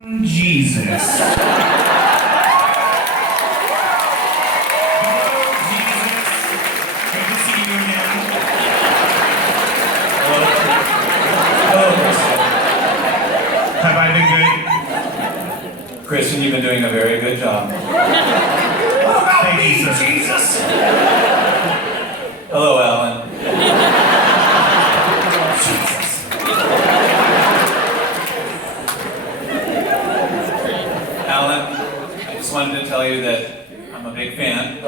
Jesus. Hello, Jesus. Good to see you again. Hello. Hello, Christian. Have I been good? Christian, you've been doing a very good job. What about me, Jesus? Hello, Alan. Jesus. Alan, I just wanted to tell you that I'm a big fan.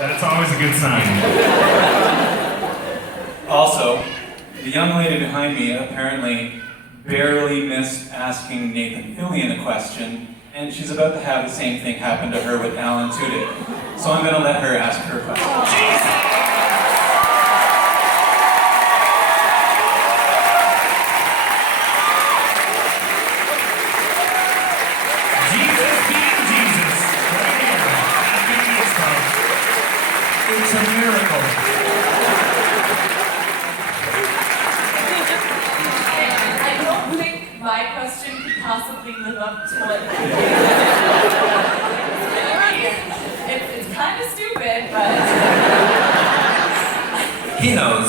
That's always a good sign. Also, the young lady behind me apparently barely missed asking Nathan Fillion a question, and she's about to have the same thing happen to her with Alan Tudyk. So I'm going to let her ask her question. Jesus! Jesus being Jesus, right here at Fan Expo. It's a miracle. I don't think my question could possibly live up to what it's kind of stupid, but He knows.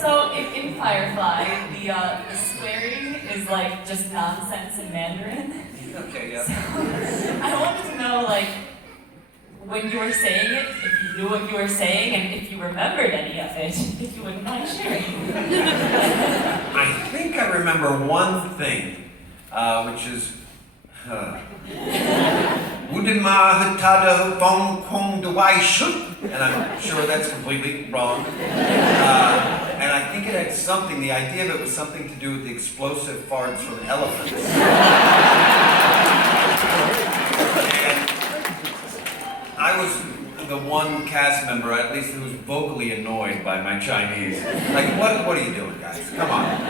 so in Firefly, the swearing is like just nonsense in Mandarin. Okay, yeah. I wanted to know, like, when you were saying it, if you knew what you were saying, and if you remembered any of it, if you wouldn't mind sharing. I think I remember one thing, which is Wudima Hutada Fong Kong Dwai Shuk, and I'm sure that's completely wrong. And I think it had something, the idea of it was something to do with the explosive farts from elephants. And I was the one cast member, at least, who was vocally annoyed by my Chinese. Like, what are you doing, guys? Come on.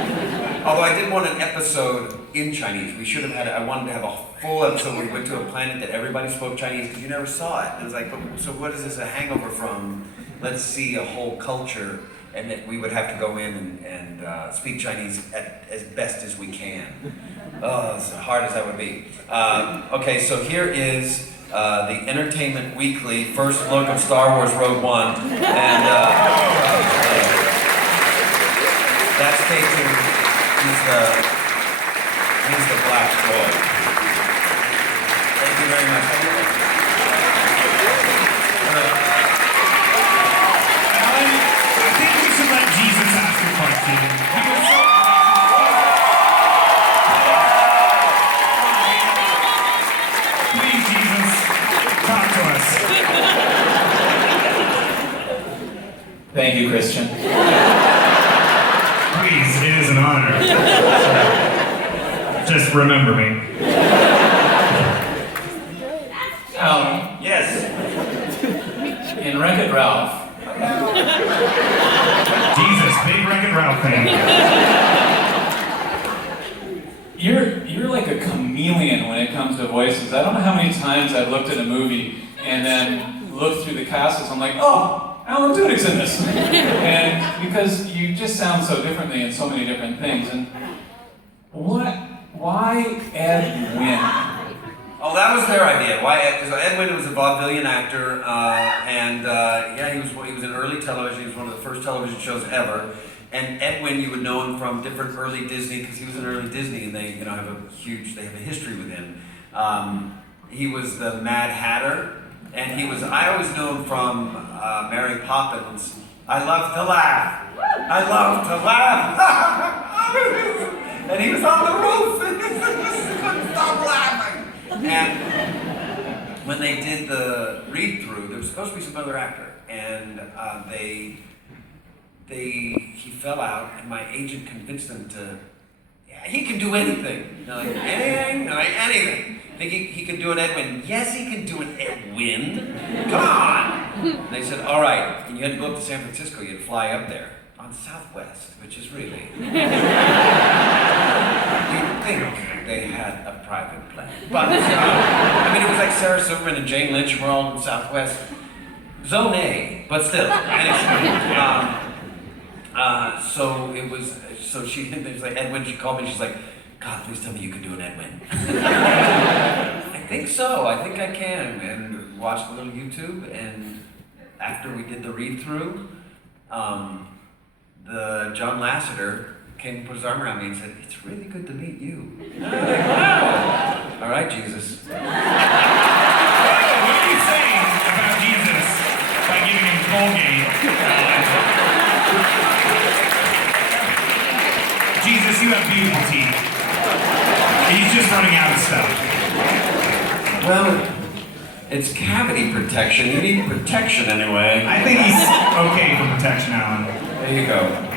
Although I did want an episode in Chinese. We should have had, I wanted to have a full episode where we went to a planet that everybody spoke Chinese, because you never saw it. And it was like, but, so what is this a hangover from? Let's see a whole culture, and that we would have to go in and speak Chinese as best as we can. Oh, as hard as that would be. Okay, so here is the Entertainment Weekly first look of Star Wars Rogue One, and that's K2. He's the black droid. Thank you very much. Alan, I think we should let Jesus ask a question. He was so... Please, Jesus, talk to us. Thank you, Christian. Please, it is an honor. Just remember me. Alan, Yes. in Wreck-It Ralph, Jesus, big Wreck-It Ralph fan. you're like a chameleon when it comes to voices. I don't know how many times I've looked at a movie and then looked through the cast and I'm like, oh, Alan Tudyk's in this. And because you just sound so differently in so many different things. And why Ed Wynn? Oh, that was their idea. Why? Because Ed Wynn was a vaudevillian actor, and yeah, he was in early television. He was one of the first television shows ever. And Ed Wynn, you would know him from different early Disney, because he was in early Disney, and they have a history with him. He was the Mad Hatter, and I always know him from Mary Poppins. I love to laugh. I love to laugh. And he was on the roof, and he couldn't stop laughing. And when they did the read-through, there was supposed to be some other actor, and he fell out, and my agent convinced them to, yeah, he can do anything. They're like, anything? They're like, anything. Think he can do an Ed Wynn? Yes, he can do an Ed Wynn. Come on. And they said, all right. And you had to go up to San Francisco. You had to fly up there on Southwest, which is really. You'd think they had a private plane. But, I mean, it was like Sarah Silverman and Jane Lynch were all in Southwest. It Zone A, but still. Anyway, so it was, so she was like, Edwin, she called me, she's like, God, please tell me you can do an Edwin. I think so, I think I can. And watched a little YouTube, and after we did the read-through, the John Lasseter came and put his arm around me and said, it's really good to meet you. And I was like, wow. All right, Jesus. What are you saying about Jesus by giving him Colgate? Jesus, you have beautiful teeth. He's just running out of stuff. Well, it's cavity protection. You need protection anyway. I think he's okay for protection, Alan. There you go.